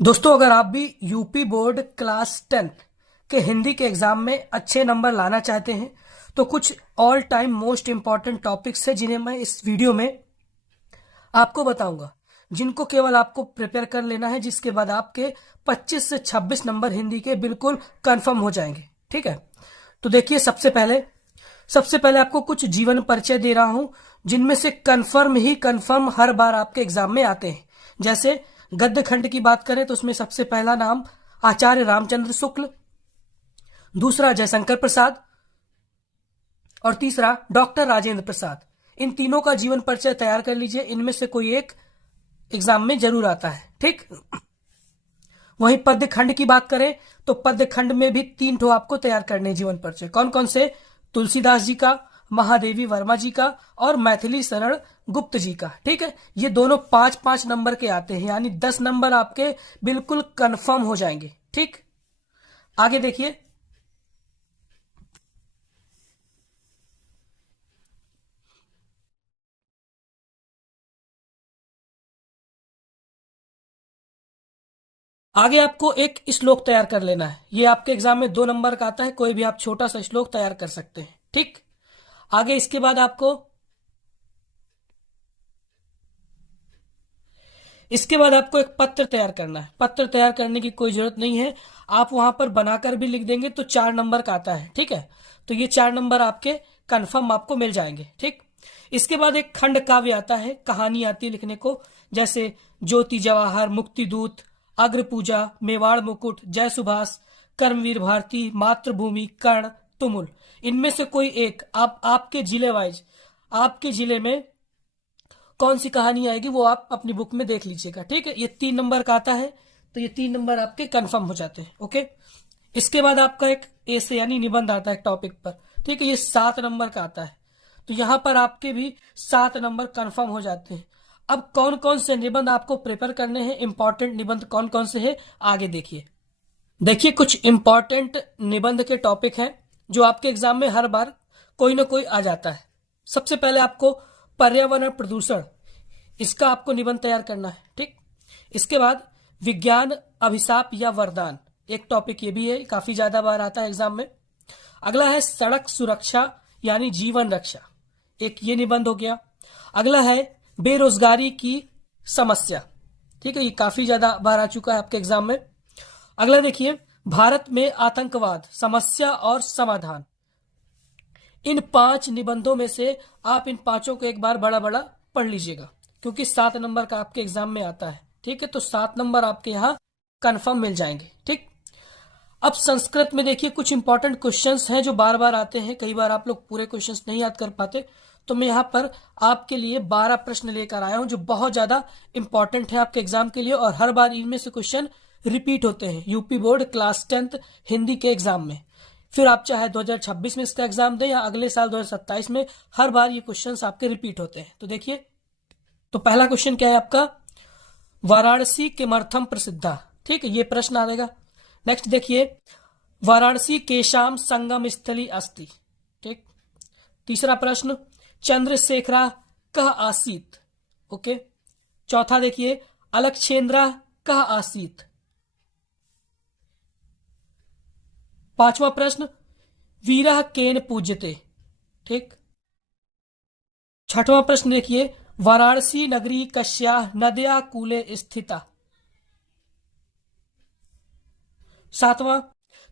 दोस्तों, अगर आप भी यूपी बोर्ड क्लास 10 के हिंदी के एग्जाम में अच्छे नंबर लाना चाहते हैं तो कुछ all time most important topics है जिन्हें मैं इस वीडियो में आपको बताऊंगा, जिनको केवल आपको प्रिपेयर कर लेना है, जिसके बाद आपके 25 से 26 नंबर हिंदी के बिल्कुल कंफर्म हो जाएंगे। ठीक है, तो देखिए, सबसे पहले आपको कुछ जीवन परिचय दे रहा हूं जिनमें से कंफर्म हर बार आपके एग्जाम में आते हैं। जैसे गद्य खंड की बात करें तो उसमें सबसे पहला नाम आचार्य रामचंद्र शुक्ल, दूसरा जयशंकर प्रसाद और तीसरा डॉक्टर राजेंद्र प्रसाद। इन तीनों का जीवन परिचय तैयार कर लीजिए, इनमें से कोई एक एग्जाम में जरूर आता है। ठीक, वहीं पद्य खंड की बात करें तो पद्य खंड में भी 3 ठो आपको तैयार करने जीवन परिचय। कौन कौन से? तुलसीदास जी का, महादेवी वर्मा जी का और मैथिली शरण गुप्त जी का। ठीक है, ये दोनों 5-5 नंबर के आते हैं, यानी 10 नंबर आपके बिल्कुल कंफर्म हो जाएंगे। ठीक, आगे देखिए, आगे आपको एक श्लोक तैयार कर लेना है। ये आपके एग्जाम में 2 नंबर का आता है, कोई भी आप छोटा सा श्लोक तैयार कर सकते हैं। ठीक, आगे इसके बाद आपको एक पत्र तैयार करना है। पत्र तैयार करने की कोई जरूरत नहीं है, आप वहां पर बनाकर भी लिख देंगे तो 4 नंबर का आता है। ठीक है, तो ये 4 नंबर आपके कंफर्म आपको मिल जाएंगे। ठीक, इसके बाद एक खंड काव्य आता है, कहानी आती है लिखने को, जैसे ज्योति जवाहर, मुक्ति दूत, अग्र पूजा, मेवाड़ मुकुट, जय सुभाष, कर्मवीर भारती, मातृभूमि, कर्ण, तुमुल। इनमें से कोई एक आप आपके जिले वाइज, आपके जिले में कौन सी कहानी आएगी वो आप अपनी बुक में देख लीजिएगा। ठीक है, ये 3 नंबर का आता है, तो ये 3 नंबर आपके कंफर्म हो जाते हैं। ओके, इसके बाद आपका एक ऐसे यानी निबंध आता है टॉपिक पर। ठीक है, ये 7 नंबर का आता है, तो यहां पर आपके भी 7 नंबर कंफर्म हो जाते हैं। अब कौन कौन से निबंध आपको प्रिपेयर करने हैं, इंपॉर्टेंट निबंध कौन कौन से है, आगे देखिए कुछ इंपॉर्टेंट निबंध के टॉपिक हैं जो आपके एग्जाम में हर बार कोई ना कोई आ जाता है। सबसे पहले आपको पर्यावरण प्रदूषण, इसका आपको निबंध तैयार करना है। ठीक, इसके बाद विज्ञान अभिशाप या वरदान, एक टॉपिक ये भी है, काफी ज्यादा बार आता है एग्जाम में। अगला है सड़क सुरक्षा यानी जीवन रक्षा, एक ये निबंध हो गया। अगला है बेरोजगारी की समस्या। ठीक है, ये काफी ज्यादा बार आ चुका है आपके एग्जाम में। अगला देखिए, भारत में आतंकवाद, समस्या और समाधान। इन 5 निबंधों में से आप इन 5 को एक बार बड़ा बड़ा पढ़ लीजिएगा, क्योंकि 7 नंबर का आपके एग्जाम में आता है। ठीक है, तो 7 नंबर आपके यहाँ कंफर्म मिल जाएंगे। ठीक, अब संस्कृत में देखिए कुछ इंपॉर्टेंट क्वेश्चंस हैं जो बार बार आते हैं, कई बार आप लोग पूरे क्वेश्चंस नहीं याद कर पाते, तो मैं यहाँ पर आपके लिए 12 प्रश्न लेकर आया हूं जो बहुत ज्यादा इंपॉर्टेंट है आपके एग्जाम के लिए, और हर बार इनमें से क्वेश्चन रिपीट होते हैं यूपी बोर्ड क्लास 10 हिंदी के एग्जाम में। फिर आप चाहे 2026 में इसका एग्जाम दें या अगले साल 2027 में, हर बार ये क्वेश्चंस आपके रिपीट होते हैं। तो देखिए, तो पहला क्वेश्चन क्या है आपका, वाराणसी किमर्थम प्रसिद्धा। ठीक है, ये प्रश्न आएगा। नेक्स्ट देखिए, वाराणसी केशाम संगम स्थली अस्ति। ठीक, तीसरा प्रश्न, चंद्रशेखरा कह आसीत। ओके, चौथा देखिए, अलक्षेंद्रा कह आसीत। 5वां प्रश्न, वीरः केन पूज्यते। ठीक, 6वां प्रश्न देखिए, वाराणसी नगरी कस्याः नद्या कूले स्थिता। 7वां,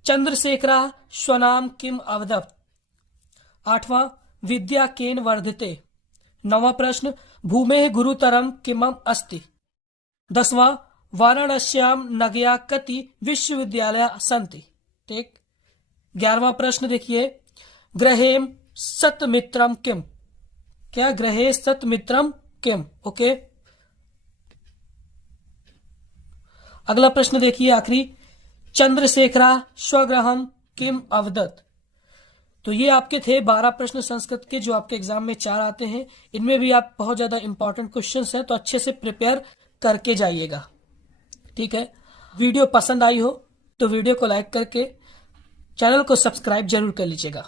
चंद्रशेखरा स्वनाम किम अवदत्। 8वां, विद्या केन वर्धिते। 9वां प्रश्न, भूमेः गुरुतरम किमम अस्ति। 10वां, वाराणस्याम नगया कति विश्वविद्यालय सन्ति। ठीक, 11वां प्रश्न देखिए, ग्रहेम सतमित्रम किम। क्या? ग्रहे सतमित्रम किम। ओके, अगला प्रश्न देखिए आखिरी, चंद्रशेखरा स्वग्रहम किम अवदत्। तो ये आपके थे 12 प्रश्न संस्कृत के जो आपके एग्जाम में 4 आते हैं। इनमें भी आप बहुत ज्यादा इंपॉर्टेंट क्वेश्चंस हैं, तो अच्छे से प्रिपेयर करके जाइएगा। ठीक है, वीडियो पसंद आई हो तो वीडियो को लाइक करके चैनल को सब्सक्राइब जरूर कर लीजिएगा।